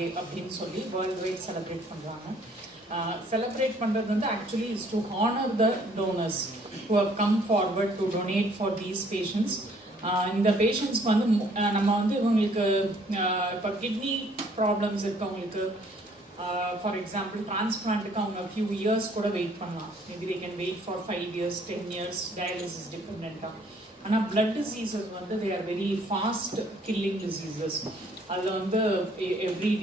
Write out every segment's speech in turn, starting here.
டே அப்படின்னு சொல்லி world wide celebrate பண்ணுறாங்க. செலிப்ரேட் பண்ணுறது வந்து actually is to honour the donors who have come forward to donate for these patients. இந்த பேஷண்ட்ஸ்க்கு வந்து நம்ம வந்து இவங்களுக்கு இப்போ கிட்னி ப்ராப்ளம்ஸ் இருக்கவங்களுக்கு ஃபார் எக்ஸாம்பிள் டிரான்ஸ்பிளான்ட்டுக்கு அவங்க ஃபியூ இயர்ஸ் கூட வெயிட் பண்ணலாம். Maybe they can wait for 5 years 10 years dialysis டிபெண்ட்டாக. ஆனால் பிளட் டிசீசஸ் வந்து they are very fast killing diseases. அதில் வந்து every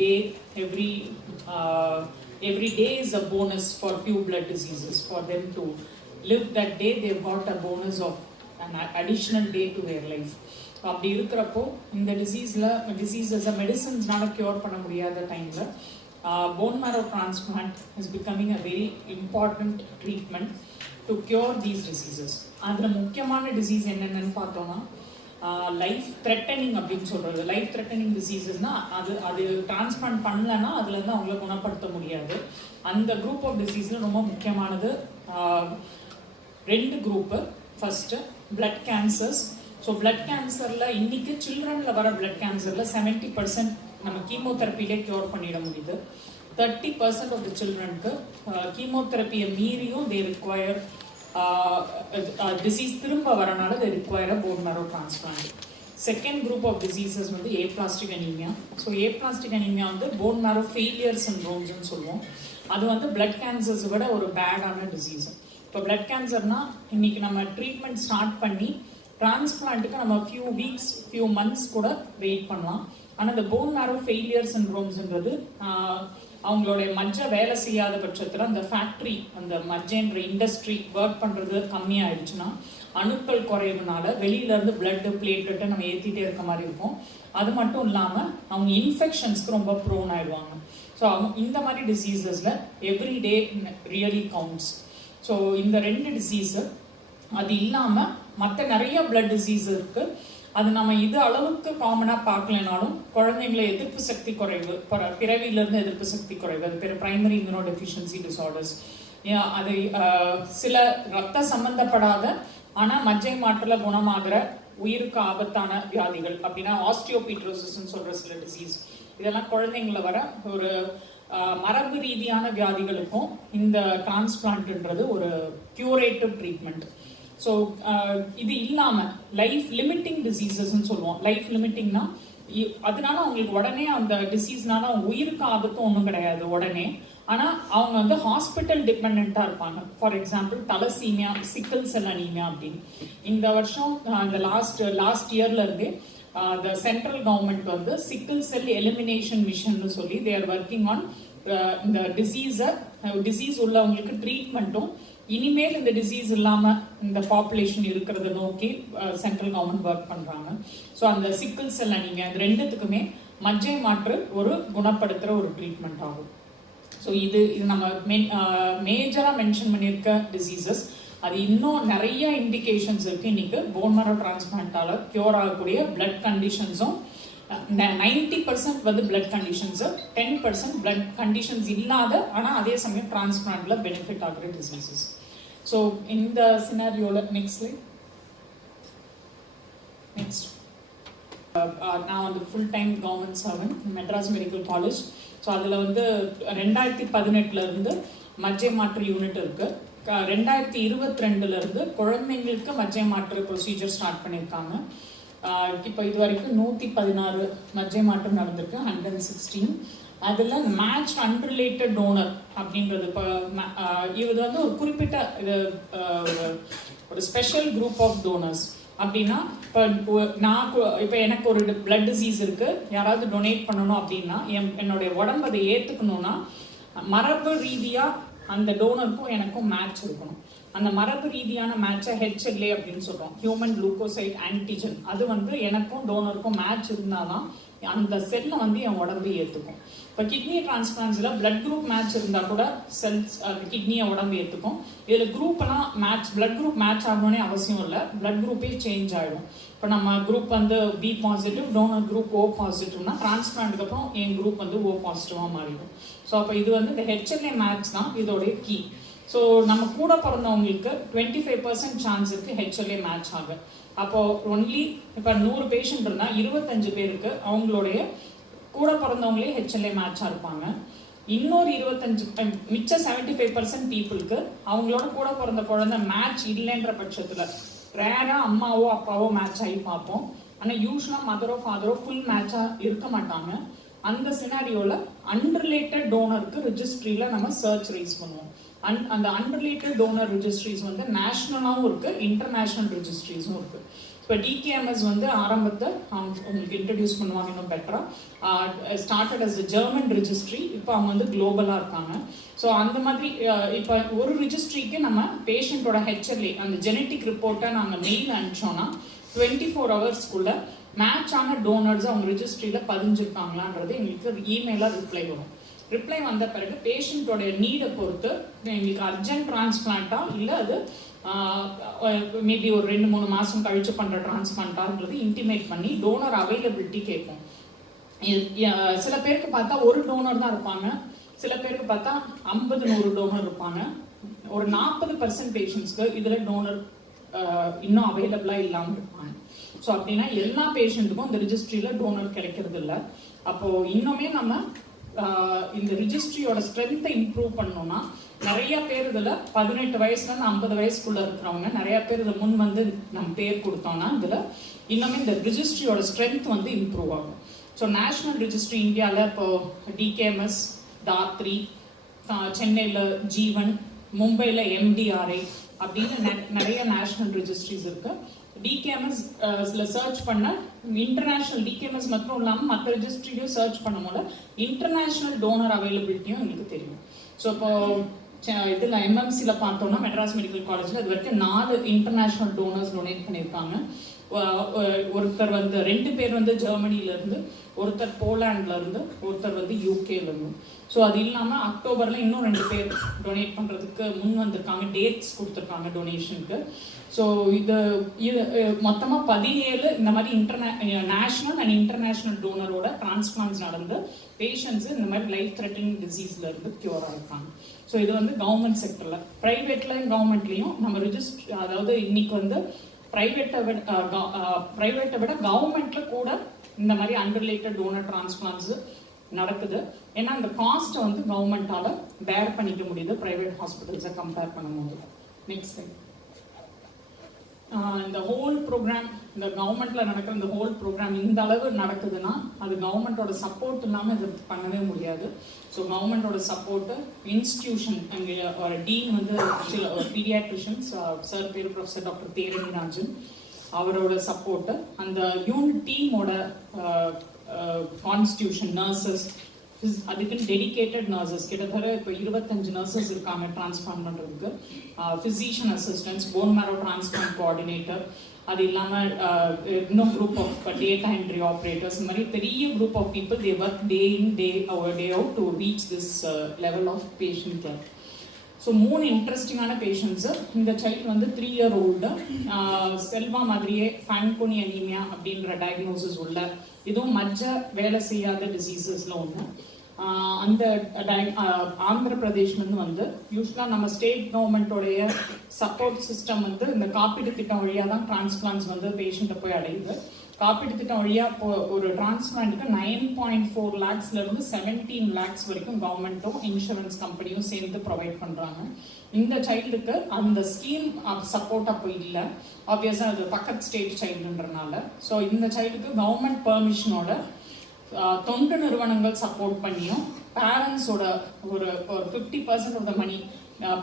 day is a bonus for few blood diseases. For them to live that day they've got a bonus of an additional day to their life. அப்படி இருக்கிறப்போ இந்த டிசீஸஸை மெடிசன்ஸ்னால cure பண்ண முடியாத டைமில் bone marrow transplant is becoming a very important treatment to cure these diseases. அதில் முக்கியமான disease என்னென்னு பார்த்தோன்னா லைஃப் த்ரெட்டனிங் அப்படின்னு சொல்கிறது. லைஃப் த்ரெட்டனிங் டிசீசஸ்னால் அது டிரான்ஸ்பிளான்ட் பண்ணலன்னா அதுலேருந்து அவங்கள குணப்படுத்த முடியாது. அந்த குரூப் ஆஃப் டிசீஸில் ரொம்ப முக்கியமானது 2 group. First blood cancers. So blood கேன்சரில் இன்றைக்கி சில்ட்ரனில் வர பிளட் கேன்சரில் 70% நம்ம கீமோதெரப்பிலே க்யூர் பண்ணிட முடியுது. 30% ஆஃப் த சில்ட்ரனுக்கு கீமோதெரப்பியை மீறியும் தே ரிக்வயர் டிசீஸ் திரும்ப வரனால they require a bone marrow transplant. Second group of diseases வந்து aplastic anaemia. So aplastic anaemia வந்து போன் மேரோ ஃபெயிலியர் சிண்ட்ரோம்ஸ்னு சொல்லுவோம். அது வந்து பிளட் கேன்சர்ஸை விட ஒரு பேடான டிசீஸ். இப்போ பிளட் கேன்சர்னா இன்னைக்கு நம்ம ட்ரீட்மெண்ட் ஸ்டார்ட் பண்ணி டிரான்ஸ்பிளான்ட்டுக்கு நம்ம ஃபியூ வீக்ஸ் ஃபியூ மந்த்ஸ் கூட வெயிட் பண்ணலாம். ஆனால் இந்த போன் மேரோ ஃபெயிலியர் சிண்ட்ரோம்ஸ்ன்றது அவங்களுடைய மஜ்ஜை வேலை செய்யாத பட்சத்தில் அந்த ஃபேக்ட்ரி அந்த மஜ்ஜைன்ற இண்டஸ்ட்ரி ஒர்க் பண்ணுறது கம்மியாயிடுச்சுன்னா அணுக்கள் குறைவுனால வெளியிலேருந்து பிளட்டு பிளேட்லெட்டை நம்ம ஏற்றிட்டே இருக்க மாதிரி இருக்கும். அது மட்டும் இல்லாமல் அவங்க இன்ஃபெக்ஷன்ஸ்க்கு ரொம்ப ப்ரோன் ஆயிடுவாங்க. ஸோ இந்த மாதிரி டிசீசஸில் every day really counts. So இந்த 2 டிசீஸு அது இல்லாமல் மற்ற நிறைய பிளட் டிசீஸ் இருக்குது. அது நம்ம இது அளவுக்கு காமனாக பார்க்கலனாலும் குழந்தைங்கள எதிர்ப்பு சக்தி குறைவு, பிறவியிலேருந்து எதிர்ப்பு சக்தி குறைவு, அது பேர் பிரைமரி இம்யூனோ டெஃபிஷியன்சி டிசார்டர்ஸ். அது சில ரத்த சம்பந்தப்படாத ஆனால் மஜ்ஜை மாற்றில் குணமாகிற உயிருக்கு ஆபத்தான வியாதிகள் அப்படின்னா ஆஸ்டியோபீட்ரோசிஸ்ன்னு சொல்கிற சில டிசீஸ். இதெல்லாம் குழந்தைங்கள வர ஒரு மரபு ரீதியான வியாதிகளுக்கும் இந்த டிரான்ஸ்பிளான்ட்ன்றது ஒரு கியூரேட்டிவ் ட்ரீட்மெண்ட். ஸோ இது இல்லாமல் லைஃப் லிமிட்டிங் டிசீசஸ்ன்னு சொல்லுவோம். லைஃப் லிமிட்டிங்னா அதனால அவங்களுக்கு உடனே அந்த டிசீஸ்னால அவங்க உயிருக்கு ஆபத்தும் ஒன்றும் கிடையாது உடனே. ஆனால் அவங்க வந்து ஹாஸ்பிட்டல் டிபெண்ட்டாக இருப்பாங்க. For example thalassaemia, sickle cell anaemia அப்படின்னு. இந்த வருஷம் இந்த லாஸ்ட் இயர்லேருந்தே the central government வந்து சிக்கிள் செல் எலிமினேஷன் மிஷன் சொல்லி they are working on இந்த டிசீஸ் உள்ளவங்களுக்கு ட்ரீட்மெண்ட்டும் இனிமேல் இந்த டிசீஸ் இல்லாமல் இந்த பாப்புலேஷன் இருக்கிறத நோக்கி சென்ட்ரல் கவர்மெண்ட் ஒர்க் பண்ணுறாங்க. ஸோ அந்த சிக்கிள் செல் அனீமியா இது 2த்துக்குமே மஜ்ஜை மாற்று ஒரு குணப்படுத்துகிற ஒரு ட்ரீட்மெண்ட் ஆகும். ஸோ இது நம்ம மேஜராக மென்ஷன் பண்ணியிருக்க டிசீசஸ். அது இன்னும் நிறைய இண்டிகேஷன்ஸ் இருக்குது. இன்னைக்கு போன் மேரோ டிரான்ஸ்பிளான்ட்டால் க்யூர் ஆகக்கூடிய பிளட் கண்டிஷன்ஸும் 90% வந்து பிளட் கண்டிஷன்ஸு, 10% பிளட் கண்டிஷன்ஸ் இல்லாத ஆனால் அதே சமயம் டிரான்ஸ்பிளான்ட்டில் பெனிஃபிட் ஆகிற டிசீசஸ். ஸோ இந்த சினாரியோவில் நெக்ஸ்ட் நான் வந்து full time government servant Madras medical college. So அதில் வந்து 2018 மஜ்ஜை மாற்று யூனிட் இருக்குது. 2022 குழந்தைங்களுக்கு மஜ்ஜை மாற்று ப்ரொசீஜர் ஸ்டார்ட் பண்ணியிருக்காங்க. இப்போ இது வரைக்கும் 116 மஜ்ஜை மாற்று நடந்திருக்கு, 116. அதில் மேட்ச் அன்ரிலேட்டட் டோனர் அப்படின்றது இப்போ இது வந்து ஒரு குறிப்பிட்ட இது ஒரு ஸ்பெஷல் குரூப் ஆஃப் டோனர்ஸ். அப்படின்னா இப்போ எனக்கு ஒரு பிளட் டிசீஸ் இருக்குது, யாராவது டொனேட் பண்ணணும் அப்படின்னா என்னுடைய உடம்பு அதை ஏற்றுக்கணும்னா மரபு ரீதியாக அந்த டோனருக்கும் எனக்கும் மேட்ச் இருக்கணும். அந்த மரபு ரீதியான மேட்சை HLA அப்படின்னு சொல்கிறோம், ஹியூமன் குளுக்கோசைட் ஆன்டிஜன். அது வந்து எனக்கும் டோனருக்கும் மேட்ச் இருந்தால் தான் அந்த செல்லை வந்து என் உடம்பு ஏற்றுக்கும். இப்போ கிட்னி டிரான்ஸ்பிளான்ஸில் பிளட் குரூப் மேட்ச் இருந்தால் கூட செல்ஸ் கிட்னியை உடம்பு ஏற்றுக்கும். இதில் குரூப்பெல்லாம் பிளட் குரூப் மேட்ச் ஆகணும்னே அவசியம் இல்லை, பிளட் குரூப்பே சேஞ்ச் ஆகிடும். இப்போ நம்ம குரூப் வந்து B positive, donor group O பாசிட்டிவ்னா டிரான்ஸ்பிளான்ட்டுக்கு அப்புறம் என் குரூப் வந்து O பாசிட்டிவாக மாறிடும். ஸோ அப்போ இது வந்து இந்த HLA மேட்ச் தான் இதோடைய கீ. ஸோ நம்ம கூட பிறந்தவங்களுக்கு 25% சான்ஸ் இருக்குது HLA மேட்ச் ஆக. அப்போது ஒன்லி இப்போ 100 பேஷண்ட் இருந்தால் 25 பேருக்கு அவங்களுடைய கூட பிறந்தவங்களே HLA மேட்சாக இருப்பாங்க. இன்னொரு 25 மிச்ச 75% பீப்புளுக்கு அவங்களோட கூட பிறந்த குழந்தை மேட்ச் இல்லைன்ற பட்சத்தில் ரேராக அம்மாவோ அப்பாவோ மேட்ச் ஆகி பார்ப்போம். ஆனால் யூஸ்வலாக மதரோ ஃபாதரோ ஃபுல் மேட்சாக இருக்க மாட்டாங்க. அந்த சினாரியோவில் அன்ரிலேட்டட் டோனருக்கு ரிஜிஸ்ட்ரியில் நம்ம சர்ச் ரைஸ் பண்ணுவோம். அந்த அன்ரிலேட்டட் டோனர் ரிஜிஸ்ட்ரிஸ் வந்து நேஷ்னலாகவும் இருக்குது, இன்டர்நேஷ்னல் ரிஜிஸ்ட்ரிஸும் இருக்குது. இப்போ DKMS வந்து ஆரம்பத்தை உங்களுக்கு இன்ட்ரடியூஸ் பண்ணுவாங்க இன்னும் பெட்டராக. ஸ்டார்டட் அஸ் ஜெர்மன் ரிஜிஸ்ட்ரி, இப்போ அவங்க வந்து குளோபலாக இருக்காங்க. ஸோ அந்த மாதிரி இப்போ ஒரு ரிஜிஸ்ட்ரிக்கு நம்ம பேஷண்ட்டோட HLA அந்த ஜெனட்டிக் ரிப்போர்ட்டை நாங்கள் மெயில் அனுப்பிச்சோன்னா 24 ஹவர்ஸ்க்குள்ளே மேட்ச் ஆன டோனர்ஸ் அவங்க ரிஜிஸ்ட்ரியில் பதிஞ்சிருக்காங்களான்றது எங்களுக்கு இமெயிலாக ரிப்ளை வரும். ரிப்ளை வந்த பிறகு பேஷண்ட்டோடைய நீடை பொறுத்து எங்களுக்கு அர்ஜென்ட் டிரான்ஸ்பிளான்ட்டா இல்லை அது மேபி ஒரு 2-3 மாதம் கழிச்சு பண்ணுற டிரான்ஸ்பிளான்ட்டான்றது இன்டிமேட் பண்ணி டோனர் அவைலபிலிட்டி கேட்போம். சில பேருக்கு பார்த்தா ஒரு டோனர் தான் இருப்பாங்க, சில பேருக்கு பார்த்தா 50-100 டோனர் இருப்பாங்க. ஒரு 40% பேஷண்ட்ஸ்க்கு இதில் டோனர் இன்னும் அவைலபிளாக இல்லாமல் இருப்பாங்க. ஸோ அப்படின்னா எல்லா பேஷண்ட்டுக்கும் இந்த ரிஜிஸ்ட்ரியில் டோனர் கிடைக்கிறது இல்லை. அப்போது இன்னுமே நம்ம இந்த ரிஜிஸ்ட்ரியோட ஸ்ட்ரென்த்தை இம்ப்ரூவ் பண்ணோம்னா நிறைய பேர் இதில் 18 வயசுலேருந்து 50 வயசுக்குள்ளே இருக்கிறவங்க நிறைய பேர் இதில் முன் வந்து நம்ம பேர் கொடுத்தோம்னா இதில் இன்னுமே இந்த ரிஜிஸ்ட்ரியோட ஸ்ட்ரென்த் வந்து இம்ப்ரூவ் ஆகும். ஸோ நேஷ்னல் ரிஜிஸ்ட்ரி இந்தியாவில் இப்போ DKMS, தாத்ரி, சென்னையில் ஜீவன், மும்பையில் MDRI அப்படின்னு நிறைய நேஷ்னல் ரிஜிஸ்ட்ரிஸ் இருக்கு. DKMS சர்ச் பண்ண இன்டர்நேஷ்னல் DKMS மட்டும் இல்லாமல் மற்ற ரிஜிஸ்ட்ரிலையும் சர்ச் பண்ணும்போது இன்டர்நேஷ்னல் டோனர் அவைலபிலிட்டியும் எங்களுக்கு தெரியும். ஸோ இப்போ இதில் MMCயில் பார்த்தோம்னா மெட்ராஸ் மெடிக்கல் காலேஜில் இது வரைக்கும் 4 இன்டர்நேஷ்னல் டோனர்ஸ் டொனேட் பண்ணியிருக்காங்க. ஒருத்தர் வந்து 2 பேர் வந்து ஜெர்மனிலேருந்து, ஒருத்தர் போலாண்ட்லேருந்து, ஒருத்தர் வந்து UKலேருந்து. ஸோ அது இல்லாமல் அக்டோபரில் இன்னும் 2 பேர் டொனேட் பண்ணுறதுக்கு முன் வந்திருக்காங்க, டேட்ஸ் கொடுத்துருக்காங்க டொனேஷனுக்கு. ஸோ இது மொத்தமாக 17 இந்த மாதிரி நேஷனல் அண்ட் இன்டர்நேஷ்னல் டோனரோட டிரான்ஸ்பிளான்ஸ் நடந்து பேஷண்ட்ஸு இந்த மாதிரி லைஃப் த்ரெட்டனிங் டிசீஸில் இருந்து க்யூர் ஆகிருக்காங்க. ஸோ இது வந்து கவர்மெண்ட் செக்டரில். ப்ரைவேட்லையும் கவர்மெண்ட்லேயும் நம்ம அதாவது இன்னைக்கு வந்து ப்ரைவேட்டை விட கவர்மெண்ட்டில் கூட இந்த மாதிரி அன்ரிலேட்டட் டோனர் டிரான்ஸ்பிளான்ஸ் நடக்குது. ஏன்னா அந்த காஸ்ட்டை வந்து கவர்மெண்ட்டால் பேர் பண்ணிக்க முடியுது ப்ரைவேட் ஹாஸ்பிட்டல்ஸை கம்பேர் பண்ணும்போது. நெக்ஸ்ட் டைம் இந்த ஹோல் ப்ரோக்ராம், இந்த கவர்மெண்ட்டில் நடக்கிற இந்த ஹோல் ப்ரோக்ராம் இந்த அளவு நடக்குதுன்னா அது கவர்மெண்ட்டோட சப்போர்ட் இல்லாமல் இது பண்ணவே முடியாது. ஸோ கவர்மெண்ட்டோட சப்போர்ட்டு, இன்ஸ்டிடியூஷன், அங்கே ஒரு டீன் வந்து பீடியாட்ரிஷியன்ஸ் சார் பேர் ப்ரொஃபஸர் டாக்டர் தேரணி ராஜன், அவரோட சப்போர்ட்டு, அந்த யூனிட் டீமோட கான்ஸ்டியூஷன், நர்சஸ், அதுக்குன்னு டெடிக்கேட்டட் நர்சஸ் கிட்டத்தட்ட இப்போ 25 நர்சஸ் இருக்காங்க டிரான்ஸ்பிளான்ட் பண்ணுறதுக்கு. Physician assistance, bone marrow transplant coordinator, அது இல்லாமல் இன்னும் group of data entry operators, இந்த மாதிரி பெரிய group of people they work day in day out to reach this level of patient care. So 3 இன்ட்ரெஸ்டிங்கான பேஷண்ட்ஸு. இந்த சைல்டு வந்து 3 year old, செல்வா மாதிரியே ஃபேன்கோனி அனீமியா அப்படின்ற டயக்னோசிஸ் உள்ள, இதுவும் மஜ்ஜை வேலை செய்யாத டிசீசஸில் ஒன்று. அந்த ஆந்திர பிரதேஷ்லேருந்து வந்து யூஸ்வலாக நம்ம ஸ்டேட் கவர்மெண்ட்டோடைய சப்போர்ட் சிஸ்டம் வந்து இந்த காப்பீடு திட்டம் வழியாக தான் டிரான்ஸ்பிளான்ஸ் வந்து பேஷண்ட்டை போய் அடையுது. காப்பீடு திட்டம் வழியாக இப்போ ஒரு டிரான்ஸ்பிளான்ட்டுக்கு 9.4 lakhsலேருந்து 17 lakhs வரைக்கும் கவர்மெண்ட்டும் இன்சூரன்ஸ் கம்பெனியும் சேர்ந்து ப்ரொவைட் பண்ணுறாங்க. இந்த சைல்டுக்கு அந்த ஸ்கீம் சப்போர்ட் அப்போ இல்லை, ஆப்வியஸாக அது பக்கத்து ஸ்டேட் சைல்டுன்றனால. ஸோ இந்த சைல்டுக்கு கவர்மெண்ட் பெர்மிஷனோட தொண்டு நிறுவனங்கள் சப்போர்ட் பண்ணியும் பேரண்ட்ஸோட ஒரு 50% ஆஃப் த மணி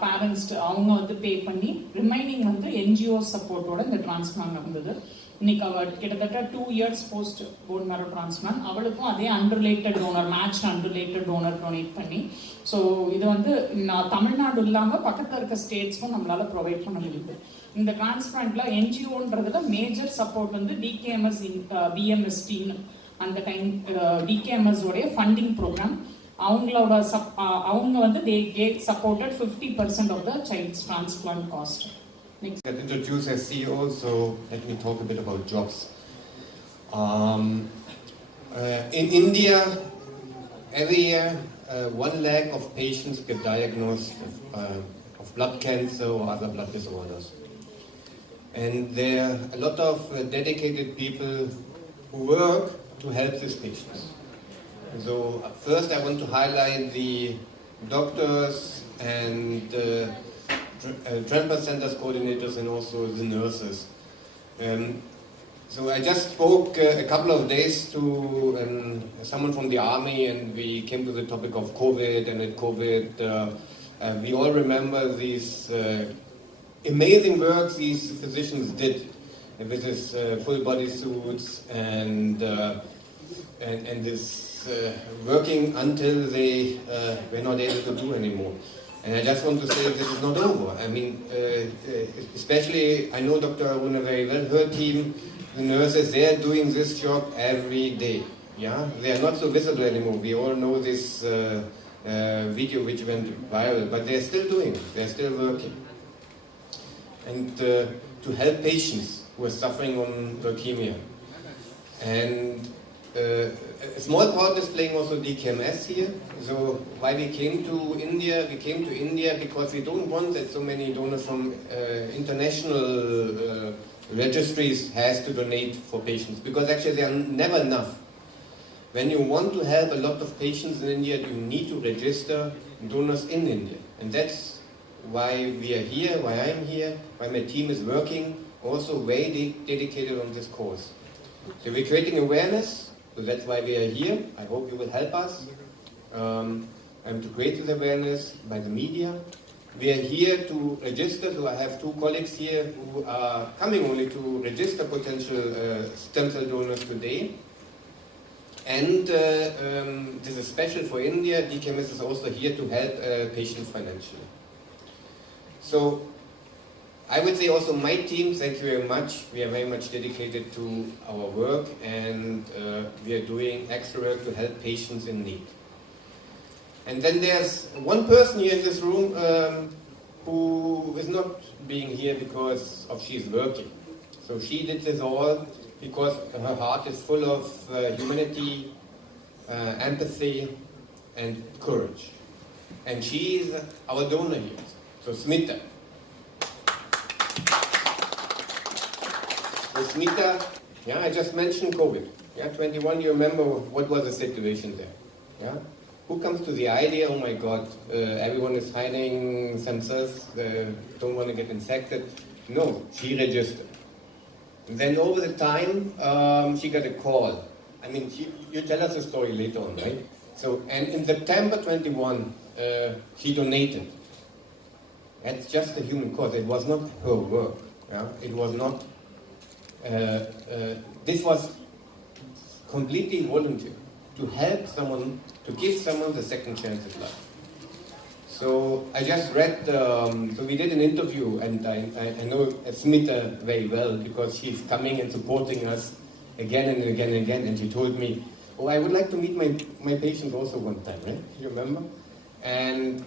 பேரண்ட்ஸ் அவங்க வந்து பே பண்ணி ரிமைனிங் வந்து NGO சப்போர்ட்டோட இந்த டிரான்ஸ்பிளான்ட் நடந்தது. இன்னைக்கு அவள் கிட்டத்தட்ட 2 years post bone marrow transplant, அவளுக்கும் அதே unrelated donor, match unrelated donor donate பண்ணி. ஸோ இது வந்து தமிழ்நாடு இல்லாமல் பக்கத்தில் இருக்க ஸ்டேட்ஸ்க்கும் நம்மளால ப்ரொவைட் பண்ண முடியுது. இந்த டிரான்ஸ்பிளான்ட்ல NGOன்றதுல மேஜர் சப்போர்ட் வந்து DKMS, BMSTன்னு அந்த டைம் DKMS உடைய ஃபண்டிங் ப்ரோக்ராம். அவங்க வந்து they supported 50% of the child's transplant cost. Next. Get introduced as CEO, so let me talk a bit about jobs. In India, every year 1 lakh of patients get diagnosed of blood cancer or other blood disorders. And there are a lot of dedicated people who work to help these patients. So first I want to highlight the doctors and transplant centers coordinators and also the nurses. So I just spoke a couple of days to someone from the army, and we came to the topic of COVID, and at COVID we all remember these amazing work these physicians did with this full body suits and this working until they were not able to do anymore. And I just want to say this is not over. I mean, especially I know Dr. Aruna very well, her team, the nurses, they are doing this job every day. Yeah, they are not so visible anymore. We all know this video which went viral, but they are still doing it. They are still working. And to help patients who are suffering on leukemia. And a small part is playing also DKMS here. So why we came to India? We came to India because we don't want that so many donors from international registries has to donate for patients, because actually there are never enough. When you want to help a lot of patients in India, you need to register donors in India. And that's why we are here, why I'm here, why my team is working, also very dedicated on this cause. So we're creating awareness, so that's why we are here. I hope you will help us and to create this awareness by the media. We are here to register, so I have two colleagues here who are coming only to register potential stem cell donors today. And this is special for India. DKMS is also here to help patients financially. So I would say also my team, thank you very much. We are very much dedicated to our work, and we are doing extra work to help patients in need. And then there's one person here in this room who is not being here because of she's working. So she did this all because her heart is full of humanity, empathy, and courage. And she is our donor here. So Smita. So Smita, yeah, I just mentioned COVID. Yeah, 21, you remember what was the situation there? Yeah? Who comes to the idea, oh my God, everyone is hiding themselves, don't want to get infected? No, she registered. Then over the time, she got a call. I mean, you tell us the story later on, right? So, and in September 21, she donated. That's just a human cause. It was not her work. Yeah? It was not. This was completely volunteer to help someone, to give someone the second chance at life. So I just read. So we did an interview, and I know Smita very well because she's coming and supporting us again and again and again. And she told me, "Oh, I would like to meet my patients also one time." Right? You remember? And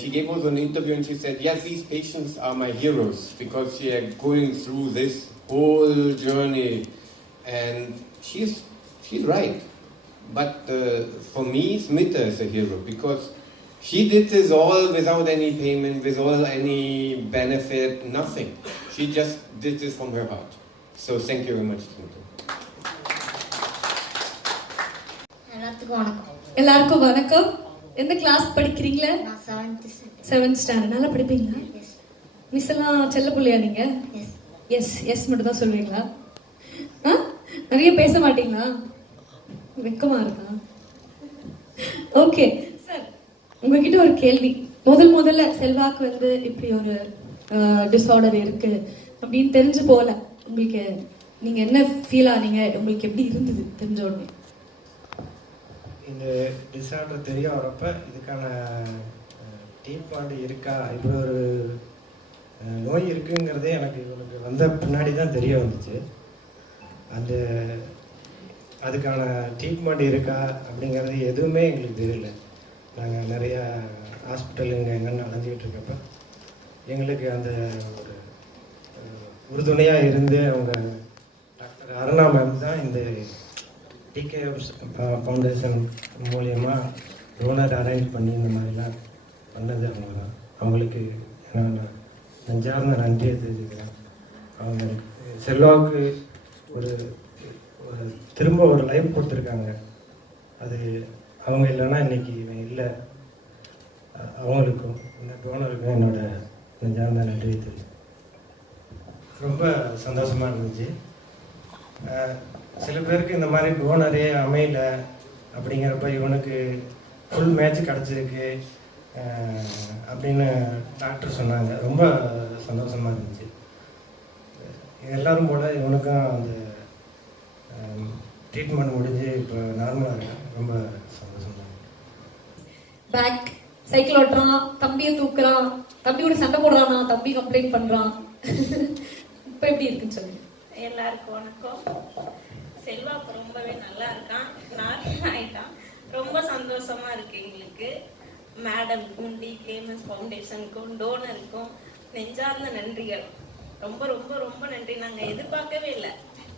she gave us an interview, and she said, "Yes, these patients are my heroes because they are going through this whole journey." And she's right. But for me, Smita is a hero because she did this all without any payment, without any benefit, nothing. She just did this from her heart. So thank you very much, Smita. எல்லாருக்கும் வணக்கம். எந்த class படிக்கிறீங்களா? நான் 7th standard. நல்லா படிப்பீங்களா? S. Miss எல்லாம் செல்ல புள்ளையா நீங்க? எஸ். எஸ் மட்டும் தான் சொல்வீங்களா? நிறைய பேச மாட்டீங்களா? வெக்கமா இருக்கா? ஓகே சார், உங்ககிட்ட ஒரு கேள்வி. முதல்ல செல்வாக்கு வந்து இப்படி ஒரு டிஸார்டர் இருக்கு அப்படின்னு தெரிஞ்சு போல உங்களுக்கு நீங்க என்ன ஃபீல் ஆனீங்க? உங்களுக்கு எப்படி இருந்தது தெரிஞ்ச உடனே? இந்த டிஸார்டர் தெரிய வரப்ப இதுக்கான ட்ரீட்மெண்ட் இருக்கா, இப்படி ஒரு நோய் இருக்குங்கிறதே எனக்கு இவனுக்கு வந்த பின்னாடி தான் தெரிய வந்துச்சு. அதுக்கான ட்ரீட்மெண்ட் இருக்கா அப்படிங்கிறது எதுவுமே எங்களுக்கு தெரியல. நாங்கள் நிறையா ஹாஸ்பிட்டலுங்க எங்கன்னு அலைஞ்சிக்கிட்டு இருக்கப்ப எங்களுக்கு அந்த ஒரு உறுதுணையாக இருந்து அவங்க டாக்டர் அருணா மேம் தான் இந்த டிகேஎஃப் ஃபவுண்டேஷன் மூலயமா டோனர் அரேஞ்ச் பண்ணி இந்த மாதிரிலாம் பண்ணது அவங்க தான். அவங்களுக்கு நான் நெஞ்சார்ந்த நன்றியை தெரிஞ்சுக்கிறேன். அவங்க செல்வாவுக்கு ஒரு திரும்ப ஒரு லைஃப் கொடுத்துருக்காங்க. அது அவங்க இல்லைன்னா இன்றைக்கி இவன் இல்லை. அவங்களுக்கும் இந்த டோனருக்கும் என்னோட நெஞ்சார்ந்த நன்றி தெரியும். ரொம்ப சந்தோஷமாக இருந்துச்சு. சில பேருக்கு இந்த மாதிரி டோனரே அமையல அப்படிங்கிறப்ப இவனுக்கு ஃபுல் மேட்ச் கிடச்சிருக்கு அப்படின்னு டாக்டர் சொன்னாங்க. ரொம்ப சந்தோஷமாக இருந்துச்சு. எல்லோரும் போல் இவனுக்கும் அந்த ட்ரீட்மெண்ட் முடிஞ்சு இப்போ நார்மலாக இருக்கேன். ரொம்ப சந்தோஷமாக இருக்கு. பேக் சைக்கிள் ஓட்டுறான், தம்பியை தூக்குறான், தம்பியோட சண்டை போடுறானா, தம்பி கம்ப்ளைண்ட் பண்ணுறான். இப்போ எப்படி இருக்குன்னு சொல்லுங்க. எல்லாருக்கும் வணக்கம். செல்வா இப்போ ரொம்பவே நல்லா இருக்கான், நார்மல் ஆயிட்டான். ரொம்ப சந்தோஷமா இருக்கு எங்களுக்கு. மேடம்க்கும் டிகேஎம்எஸ் ஃபவுண்டேஷனுக்கும் டோனருக்கும் நெஞ்சார்ந்த நன்றிகள். ரொம்ப ரொம்ப ரொம்ப நன்றி. நாங்கள் எதிர்பார்க்கவே இல்லை.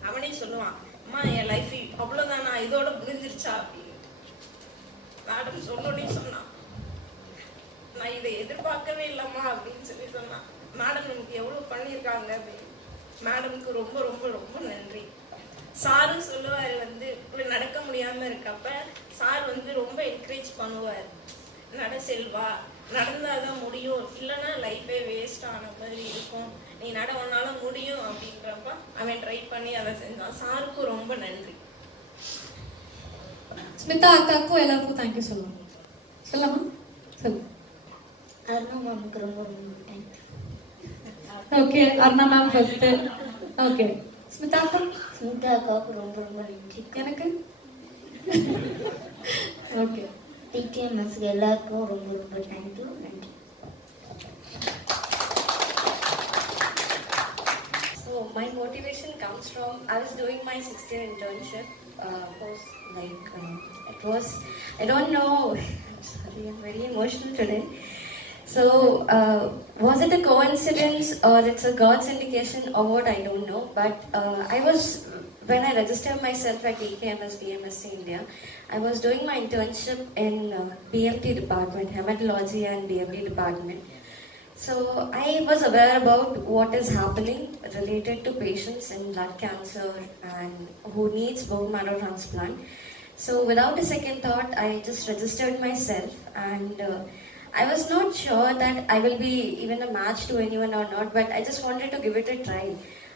அவனே சொல்லுவான், அம்மா என் லைஃப் அவ்வளோதானா, இதோட முடிஞ்சிருச்சா அப்படின்னு. மேடம் சொல்லி சொன்னான், நான் இதை எதிர்பார்க்கவே இல்லைம்மா அப்படின்னு சொல்லி சொன்னான். மேடம் எனக்கு எவ்வளோ பண்ணியிருக்காங்க அப்படின்னு. மேடமுக்கு ரொம்ப ரொம்ப ரொம்ப நன்றி. சாரும் சொல்லுவார், இப்படி நடக்க முடியாம இருக்கப்ப சார் ரொம்ப என்கரேஜ் பண்ணுவார். நட செல்வா, நடந்தாதான் முடியும், இல்லைன்னா லைஃபே வேஸ்ட் ஆன மாதிரி இருக்கும், நீ நட உன்னால முடியும் அப்படின்றப்ப அவன் ட்ரை பண்ணி அதை செஞ்சான். சாருக்கும் ரொம்ப நன்றி. ஸ்மிதா அக்காக்கும் எல்லாருக்கும் தேங்க்யூ சொல்லுவாங்க. சொல்லலாமா? சொல்லு. அருணா மேமுக்கு ரொம்ப ரொம்ப thank you. Okay, Aruna ma'am first. Okay, Smita அக்கா. ஸ்மிதா அக்காவுக்கு ரொம்ப ரொம்ப நன்றி. எனக்கு ஓகே. டிடிஎம்எஸ்க்கு எல்லாருக்கும் ரொம்ப ரொம்ப தேங்க்யூ. நன்றி. So my motivation comes from, I was doing my 6th year internship. It was, I don't know, I'm sorry, I'm very emotional today. So was it a coincidence or it's a God's indication or what, I don't know. But when I registered myself at DKMS BMSc India, I was doing my internship in BMT department, hematology and BMT department. So I was aware about what is happening related to patients in blood cancer and who needs bone marrow transplant. So without a second thought, I just registered myself, and I was not sure that I will be even a match to anyone or not, but I just wanted to give it a try.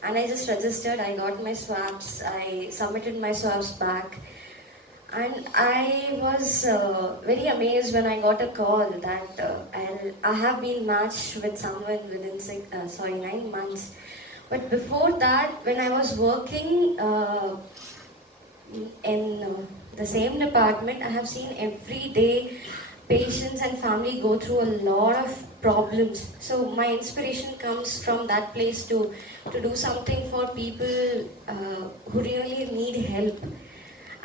And I just registered, I got my swabs, I submitted my swabs back. And I was very amazed when I got a call that I have been matched with someone within 9 months. But before that, when I was working in the same department, I have seen every day patients and family go through a lot of problems. So my inspiration comes from that place to do something for people who really need help.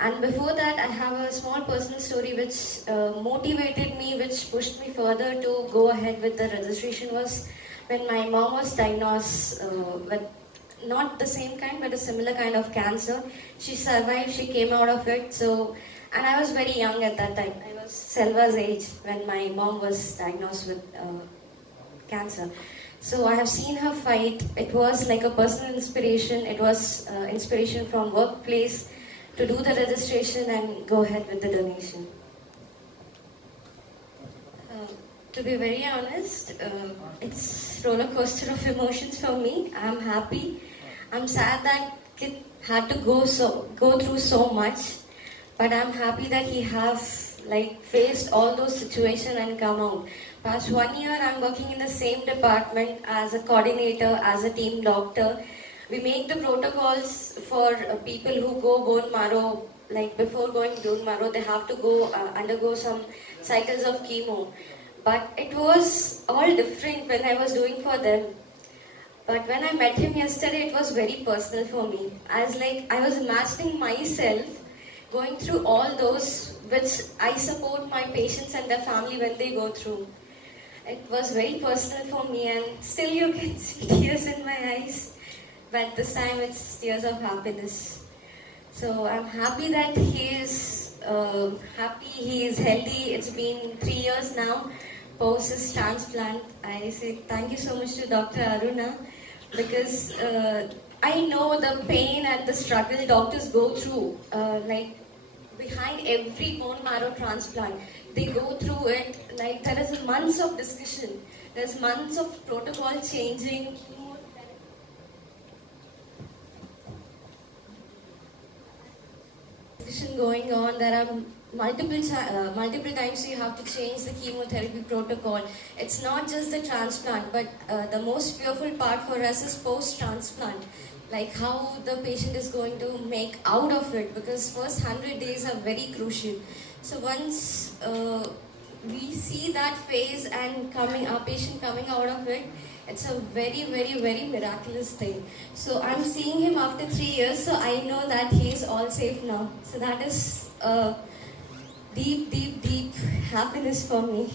And before that, I have a small personal story which motivated me, which pushed me further to go ahead with the registration. Was when my mom was diagnosed with not the same kind but a similar kind of cancer. She survived, she came out of it. And I was very young at that time. I was Selva's age when my mom was diagnosed with cancer. So I have seen her fight. It was like a personal inspiration. It was inspiration from workplace to do the registration and go ahead with the donation. To be very honest, it's roller coaster of emotions for me. I'm happy. I'm sad that kid had to go through so much. But I'm happy that he have faced all those situations and come out. Past 1 year, I'm working in the same department as a coordinator, as a team doctor. We make the protocols for people who go bone marrow. Before going bone marrow, they have to undergo some cycles of chemo. But it was all different when I was doing for them. But when I met him yesterday, it was very personal for me. I was imagining myself going through all those which I support my patients and their family when they go through. It was very personal for me, and still you can see tears in my eyes. But this time it's tears of happiness. So I'm happy that he is happy, he is healthy. It's been 3 years now post his transplant. I say thank you so much to Dr. Aruna, because I know the pain and the struggle doctors go through. behind every bone marrow transplant. They go through it, like there is months of discussion, there's months of protocol changing, discussion going on. There are multiple times you have to change the chemotherapy protocol. It's not just the transplant, but the most fearful part for us is post-transplant, like how the patient is going to make out of it, because first 100 days are very crucial. So once we see that phase and our patient coming out of it, it's a very, very, very miraculous thing. So I'm seeing him after 3 years, so I know that he is all safe now. So that is deep, deep, deep happiness for me.